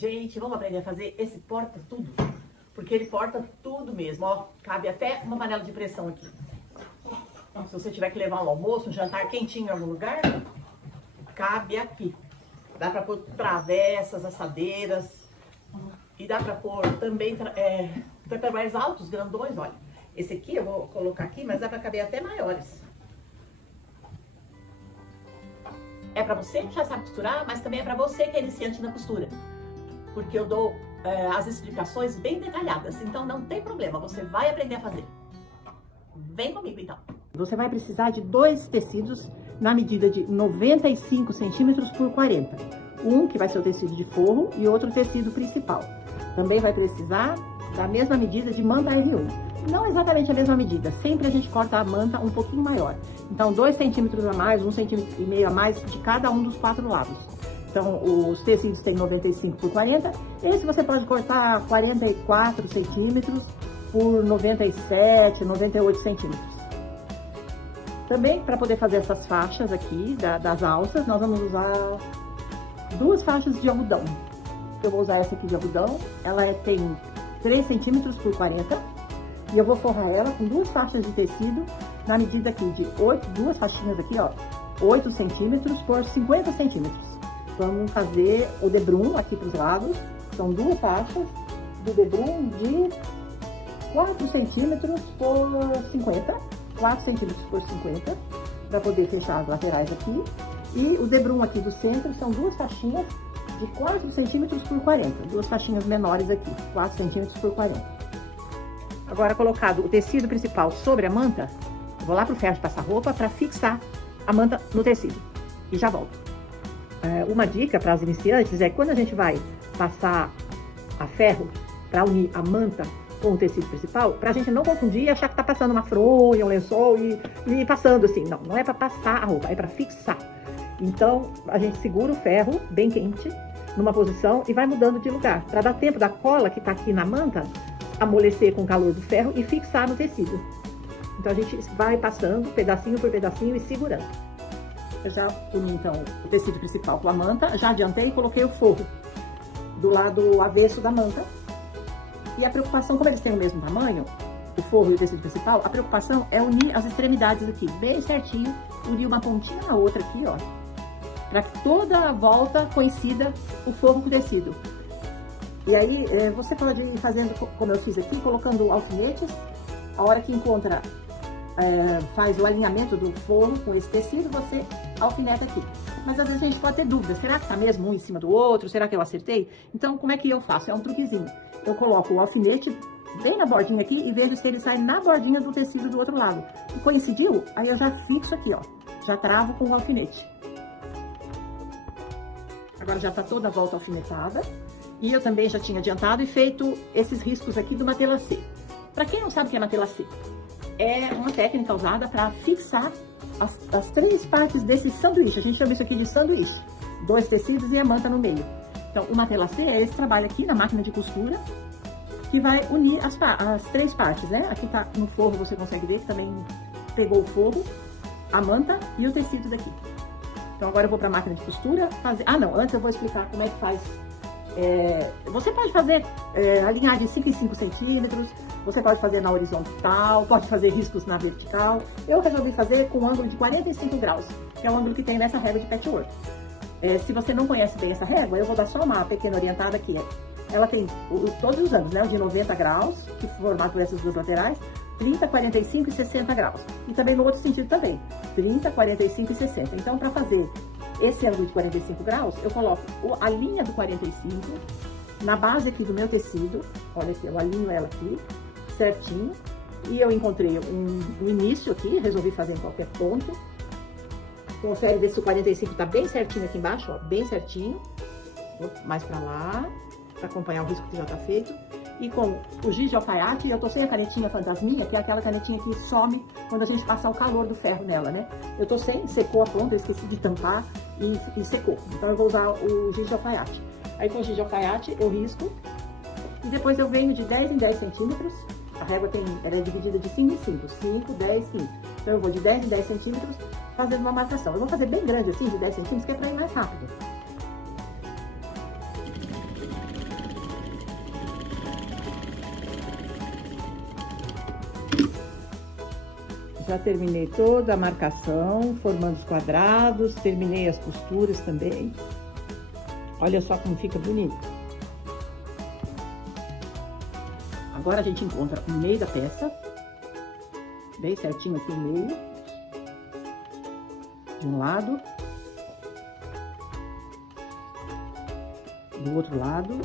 Gente, vamos aprender a fazer esse porta-tudo, porque ele porta tudo mesmo, ó. Cabe até uma panela de pressão aqui. Se você tiver que levar um almoço, um jantar quentinho em algum lugar, cabe aqui. Dá pra pôr travessas, assadeiras, e dá pra pôr também tupperwares altos, grandões, olha. Esse aqui eu vou colocar aqui, mas dá pra caber até maiores. É pra você que já sabe costurar, mas também é pra você que é iniciante na costura. Porque eu dou as explicações bem detalhadas, então não tem problema, você vai aprender a fazer. Vem comigo então. Você vai precisar de 2 tecidos na medida de 95 centímetros por 40. Um que vai ser o tecido de forro e outro tecido principal. Também vai precisar da mesma medida de manta R1. Não exatamente a mesma medida, sempre a gente corta a manta um pouquinho maior. Então 2 centímetros a mais, 1,5 centímetro a mais de cada um dos 4 lados. Então os tecidos têm 95 por 40, esse você pode cortar 44 centímetros por 97, 98 centímetros. Também para poder fazer essas faixas aqui das alças, nós vamos usar 2 faixas de algodão. Eu vou usar essa aqui de algodão, ela tem 3 centímetros por 40 e eu vou forrar ela com 2 faixas de tecido na medida aqui de 2 faixinhas aqui, ó, 8 centímetros por 50 centímetros. Vamos fazer o debrum aqui para os lados, são 2 faixas do debrum de 4 centímetros por 50, 4 centímetros por 50, para poder fechar as laterais aqui. E o debrum aqui do centro são 2 faixinhas de 4 centímetros por 40, 2 faixinhas menores aqui, 4 centímetros por 40. Agora, colocado o tecido principal sobre a manta, eu vou lá pro ferro de passar roupa para fixar a manta no tecido. E já volto. Uma dica para as iniciantes é que quando a gente vai passar a ferro para unir a manta com o tecido principal, para a gente não confundir e achar que tá passando uma fronha, um lençol e passando assim. Não, não é para passar a roupa, é para fixar. Então, a gente segura o ferro bem quente numa posição e vai mudando de lugar, para dar tempo da cola que tá aqui na manta amolecer com o calor do ferro e fixar no tecido. Então, a gente vai passando pedacinho por pedacinho e segurando. Eu já uni, então, o tecido principal com a manta, já adiantei e coloquei o forro do lado avesso da manta. E a preocupação, como eles têm o mesmo tamanho, o forro e o tecido principal, a preocupação é unir as extremidades aqui, bem certinho, unir uma pontinha na outra aqui, ó, para que toda a volta coincida o forro com o tecido. E aí, você pode ir fazendo como eu fiz aqui, colocando alfinetes, a hora que encontra, faz o alinhamento do forro com esse tecido, você alfineta aqui. Mas às vezes a gente pode ter dúvida, será que tá mesmo um em cima do outro? Será que eu acertei? Então, como é que eu faço? É um truquezinho. Eu coloco o alfinete bem na bordinha aqui e vejo se ele sai na bordinha do tecido do outro lado. E coincidiu, aí eu já fixo aqui, ó. Já travo com o alfinete. Agora já tá toda a volta alfinetada. E eu também já tinha adiantado e feito esses riscos aqui do matelacê. Para quem não sabe o que é matelacê, é uma técnica usada para fixar as 3 partes desse sanduíche. A gente chama isso aqui de sanduíche. 2 tecidos e a manta no meio. Então, o matelacê é esse trabalho aqui na máquina de costura, que vai unir as 3 partes, né? Aqui tá no forro, você consegue ver que também pegou o forro, a manta e o tecido daqui. Então, agora eu vou para a máquina de costura fazer... Ah, não, antes eu vou explicar como é que faz... Você pode fazer alinhar de 5 em 5 centímetros, você pode fazer na horizontal, pode fazer riscos na vertical. Eu resolvi fazer com um ângulo de 45 graus, que é o ângulo que tem nessa régua de patchwork. Se você não conhece bem essa régua, eu vou dar só uma pequena orientada aqui. Ela tem todos os ângulos, né? O de 90 graus, que formado por essas 2 laterais, 30, 45 e 60 graus. E também no outro sentido também, 30, 45 e 60. Então, para fazer esse ângulo de 45 graus, eu coloco a linha do 45 na base aqui do meu tecido. Olha aqui, eu alinho ela aqui, certinho. E eu encontrei um início aqui, resolvi fazer em qualquer ponto. Confere ver se o 45 tá bem certinho aqui embaixo, ó, bem certinho. Vou mais pra lá, pra acompanhar o risco que já tá feito. E com o giz de alfaiate, eu tô sem a canetinha fantasminha, que é aquela canetinha que some quando a gente passar o calor do ferro nela, né? Eu tô sem, secou a ponta, eu esqueci de tampar e secou. Então eu vou usar o giz de alfaiate. Aí com o giz de alfaiate eu risco e depois eu venho de 10 em 10 centímetros. A régua ela é dividida de 5 em 5, 5, 10, 5. Então eu vou de 10 em 10 centímetros fazendo uma marcação. Eu vou fazer bem grande assim, de 10 centímetros, que é pra ir mais rápido. já terminei toda a marcação, formando os quadrados, terminei as costuras também. Olha só como fica bonito. Agora a gente encontra o meio da peça, bem certinho aqui no meio, de um lado, do outro lado,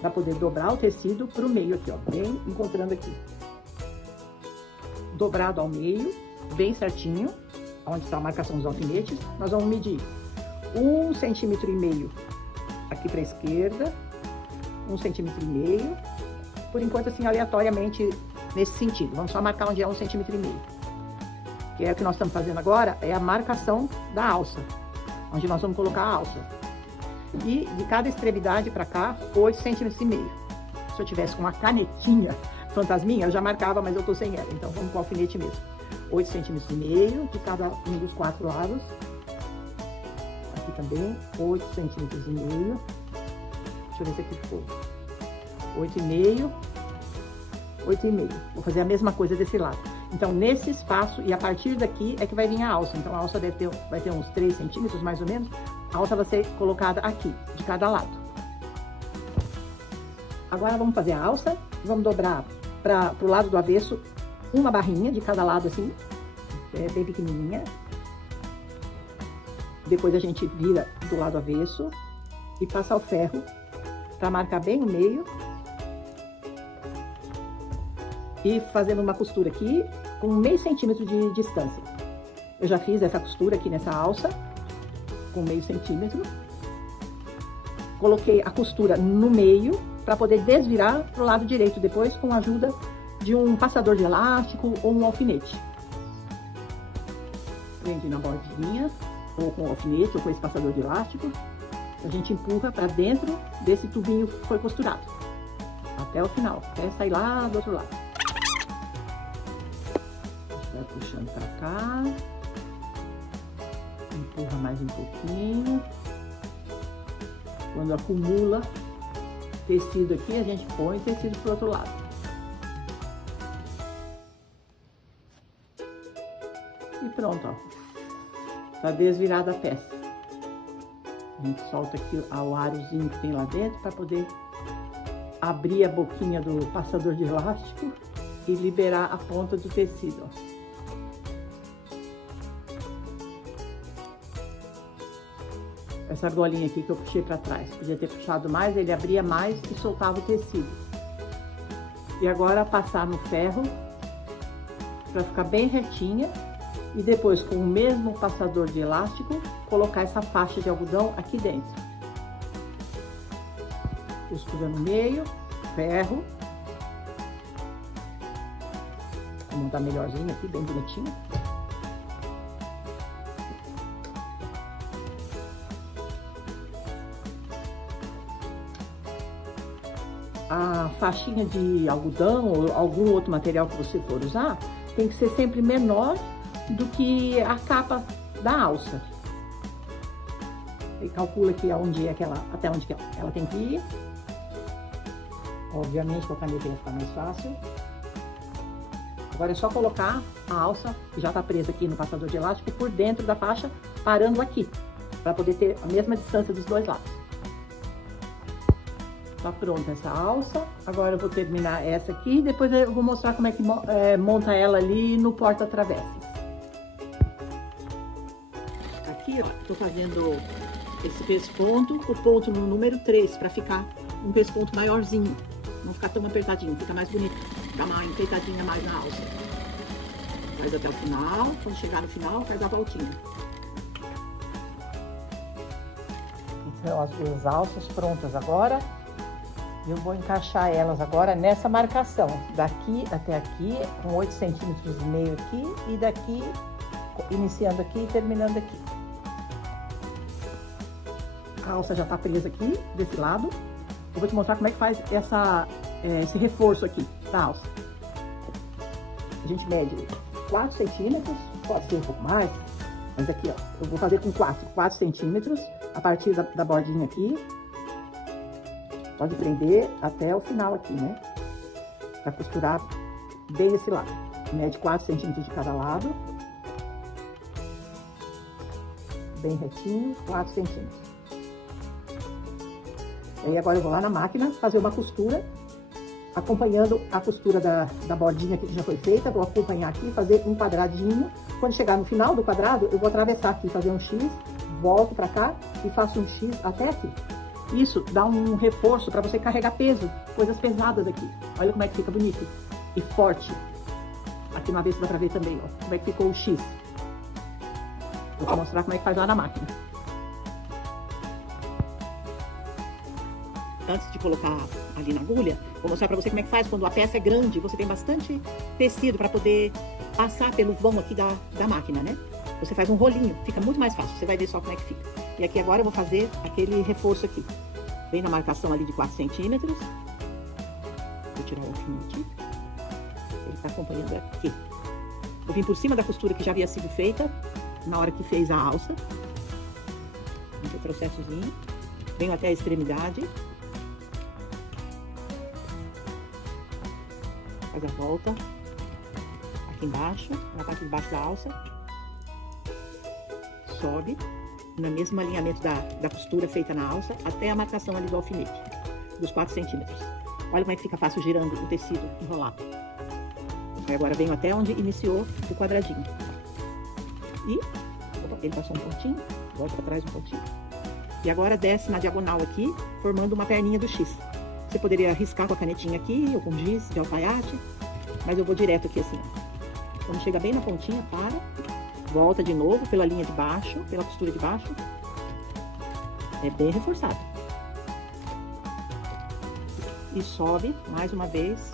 para poder dobrar o tecido para o meio aqui, ó, bem encontrando aqui. Dobrado ao meio, bem certinho, onde está a marcação dos alfinetes, nós vamos medir 1,5 cm aqui para a esquerda, 1,5 cm, por enquanto assim aleatoriamente nesse sentido. Vamos só marcar onde é 1,5 cm. Que é o que nós estamos fazendo agora, é a marcação da alça, onde nós vamos colocar a alça. E de cada extremidade para cá, 8,5 cm. Se eu tivesse com uma canetinha fantasminha, eu já marcava, mas eu tô sem ela, então vamos com o alfinete mesmo. 8,5 cm de cada um dos 4 lados. Aqui também, 8,5 cm. Deixa eu ver se aqui ficou. 8,5. 8,5. Vou fazer a mesma coisa desse lado. Então, nesse espaço, e a partir daqui é que vai vir a alça. Então, a alça vai ter uns 3 centímetros, mais ou menos. A alça vai ser colocada aqui, de cada lado. Agora, vamos fazer a alça. Vamos dobrar para o lado do avesso uma barrinha de cada lado, assim, bem pequenininha. Depois, a gente vira do lado avesso e passa o ferro para marcar bem o meio. E fazendo uma costura aqui com meio centímetro de distância. Eu já fiz essa costura aqui nessa alça com meio centímetro. Coloquei a costura no meio para poder desvirar para o lado direito depois com a ajuda de um passador de elástico ou um alfinete. Prende na bordinha ou com o alfinete ou com esse passador de elástico. A gente empurra para dentro desse tubinho que foi costurado até o final, até sair lá do outro lado. Vai puxando pra cá, empurra mais um pouquinho. Quando acumula tecido aqui, a gente põe tecido pro outro lado. E pronto, ó. Tá desvirada a peça. A gente solta aqui o arozinho que tem lá dentro para poder abrir a boquinha do passador de elástico e liberar a ponta do tecido, ó. Essa argolinha aqui que eu puxei para trás, podia ter puxado mais, ele abria mais e soltava o tecido. E agora passar no ferro para ficar bem retinha e depois com o mesmo passador de elástico colocar essa faixa de algodão aqui dentro. Costura no meio, ferro. Vou montar melhorzinho aqui, bem bonitinho. A faixinha de algodão ou algum outro material que você for usar tem que ser sempre menor do que a capa da alça. E calcula aqui aonde é que até onde que ela tem que ir. Obviamente com a caneta vai ficar mais fácil. Agora é só colocar a alça, que já está presa aqui no passador de elástico, por dentro da faixa, parando aqui, para poder ter a mesma distância dos dois lados. Tá pronta essa alça. Agora eu vou terminar essa aqui e depois eu vou mostrar como é que monta ela ali no porta-travessas. Aqui, ó, tô fazendo esse pesponto, o ponto no número 3, para ficar um pesponto maiorzinho. Não ficar tão apertadinho, fica mais bonito. Fica mais enfeitadinha mais na alça. Faz até o final, quando chegar no final, faz a voltinha. Então, as duas alças prontas agora. Eu vou encaixar elas agora nessa marcação, daqui até aqui, com 8,5 centímetros aqui, e daqui, iniciando aqui e terminando aqui. A alça já tá presa aqui, desse lado. Eu vou te mostrar como é que faz esse reforço aqui da alça. A gente mede 4 centímetros, pode ser um pouco mais, mas aqui, ó, eu vou fazer com 4 centímetros, a partir da bordinha aqui. Pode prender até o final aqui, né? para costurar bem desse lado. Mede 4 centímetros de cada lado. Bem retinho, 4 centímetros. E aí agora eu vou lá na máquina fazer uma costura, acompanhando a costura da bordinha aqui que já foi feita. Vou acompanhar aqui, fazer um quadradinho. Quando chegar no final do quadrado, eu vou atravessar aqui, fazer um X, volto pra cá e faço um X até aqui. Isso dá um reforço para você carregar peso, coisas pesadas aqui. Olha como é que fica bonito e forte. Aqui no avesso dá pra ver também, ó, como é que ficou o X. Vou te mostrar como é que faz lá na máquina. Antes de colocar ali na agulha, vou mostrar pra você como é que faz quando a peça é grande. Você tem bastante tecido para poder passar pelo vão aqui da máquina, né? Você faz um rolinho, fica muito mais fácil. Você vai ver só como é que fica. E aqui agora eu vou fazer aquele reforço aqui. Bem na marcação ali de 4 centímetros. Vou tirar o alfinete. Ele tá acompanhando aqui. Eu vim por cima da costura que já havia sido feita na hora que fez a alça. Um retrocessozinho. Venho até a extremidade. Faz a volta. Aqui embaixo, na parte de baixo da alça. Sobe. No mesmo alinhamento da costura feita na alça, até a marcação ali do alfinete, dos 4 centímetros. Olha como é que fica fácil girando o tecido enrolado. Aí agora venho até onde iniciou o quadradinho. E, opa, ele passou um pontinho, volta para trás um pontinho. E agora desce na diagonal aqui, formando uma perninha do X. Você poderia riscar com a canetinha aqui, ou com giz de alfaiate, mas eu vou direto aqui assim, ó. Quando chega bem na pontinha, para. Volta de novo pela linha de baixo, pela costura de baixo. É bem reforçado. E sobe mais uma vez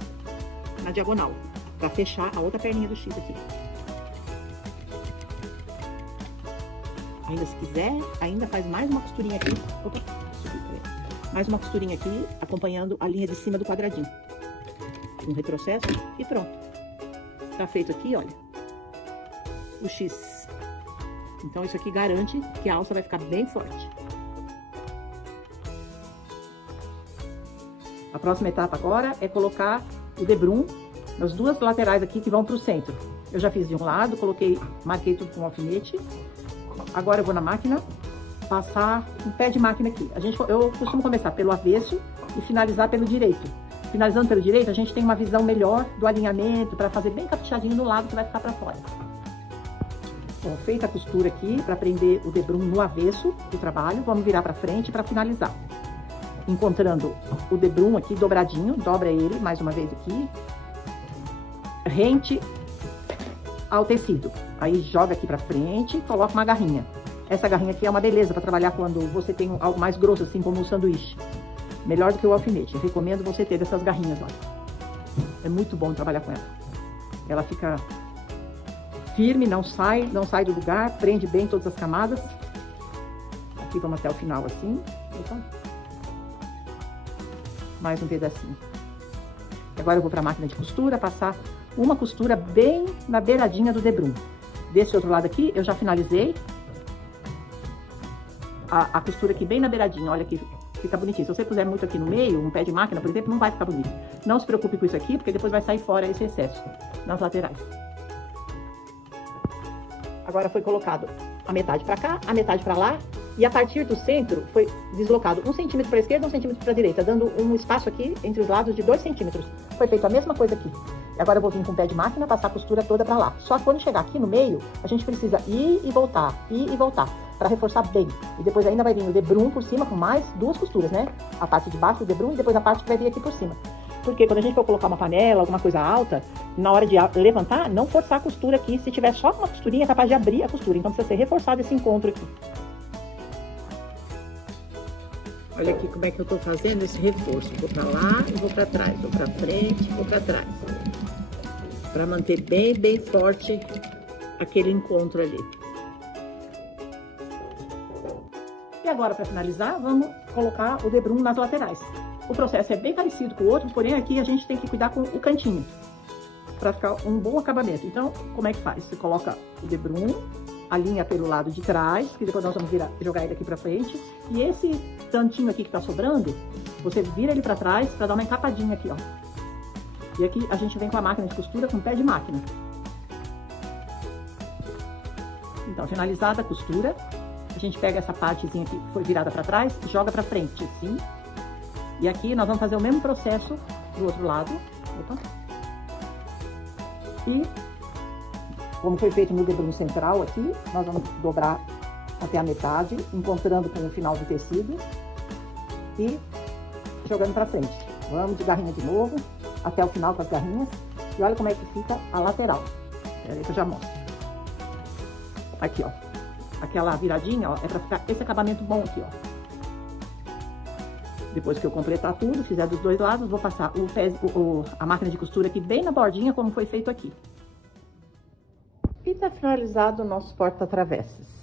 na diagonal, para fechar a outra perninha do X aqui. Ainda se quiser, ainda faz mais uma costurinha aqui. Opa, subi, peraí. Mais uma costurinha aqui, acompanhando a linha de cima do quadradinho. Um retrocesso e pronto. Tá feito aqui, olha. O X. Então isso aqui garante que a alça vai ficar bem forte. A próxima etapa agora é colocar o debrum nas duas laterais aqui que vão pro centro. Eu já fiz de um lado, marquei tudo com alfinete. Agora eu vou na máquina passar um pé de máquina aqui. Eu costumo começar pelo avesso e finalizar pelo direito. Finalizando pelo direito, a gente tem uma visão melhor do alinhamento para fazer bem caprichadinho no lado que vai ficar para fora. Bom, feita a costura aqui para prender o debrum no avesso do trabalho, vamos virar para frente para finalizar. Encontrando o debrum aqui dobradinho, dobra ele mais uma vez aqui, rente ao tecido. Aí joga aqui para frente, coloca uma garrinha. Essa garrinha aqui é uma beleza para trabalhar quando você tem algo mais grosso, assim como um sanduíche. Melhor do que o alfinete. Eu recomendo você ter dessas garrinhas, olha. É muito bom trabalhar com ela. Ela fica firme, não sai do lugar, prende bem todas as camadas. Aqui vamos até o final assim. Opa. Mais um pedacinho. Agora eu vou para a máquina de costura, passar uma costura bem na beiradinha do debrum. Desse outro lado aqui, eu já finalizei a costura aqui bem na beiradinha. Olha aqui, fica bonitinho. Se você puser muito aqui no meio, um pé de máquina, por exemplo, não vai ficar bonito. Não se preocupe com isso aqui, porque depois vai sair fora esse excesso nas laterais. Agora foi colocado a metade para cá, a metade para lá, e a partir do centro foi deslocado 1 centímetro para a esquerda, 1 centímetro para a direita, dando um espaço aqui entre os lados de 2 centímetros. Foi feito a mesma coisa aqui. Agora eu vou vir com o pé de máquina, passar a costura toda para lá. Só que quando chegar aqui no meio, a gente precisa ir e voltar, para reforçar bem. E depois ainda vai vir o debrum por cima com mais 2 costuras, né? A parte de baixo do debrum e depois a parte que vai vir aqui por cima. Porque quando a gente for colocar uma panela, alguma coisa alta, na hora de levantar, não forçar a costura aqui. Se tiver só uma costurinha, é capaz de abrir a costura. Então precisa ser reforçado esse encontro aqui. Olha aqui como é que eu tô fazendo esse reforço. Vou pra lá e vou pra trás. Vou pra frente e vou pra trás. Pra manter bem, bem forte aquele encontro ali. E agora, para finalizar, vamos colocar o debrum nas laterais. O processo é bem parecido com o outro, porém aqui a gente tem que cuidar com o cantinho, para ficar um bom acabamento. Então, como é que faz? Você coloca o debrum, alinha pelo lado de trás, que depois nós vamos jogar ele aqui para frente. E esse tantinho aqui que tá sobrando, você vira ele para trás para dar uma encapadinha aqui, ó. E aqui a gente vem com a máquina de costura com pé de máquina. Então, finalizada a costura, a gente pega essa partezinha que foi virada para trás e joga para frente, assim. E aqui nós vamos fazer o mesmo processo do outro lado. Opa. E, como foi feito no debruço central aqui, nós vamos dobrar até a metade, encontrando com o final do tecido e jogando para frente. Vamos de garrinha de novo, até o final com as garrinhas. E olha como é que fica a lateral. Peraí que eu já mostro. Aqui, ó. Aquela viradinha, ó, é pra ficar esse acabamento bom aqui, ó. Depois que eu completar tudo, fizer dos dois lados, vou passar a máquina de costura aqui bem na bordinha, como foi feito aqui. E tá finalizado o nosso porta-travessas.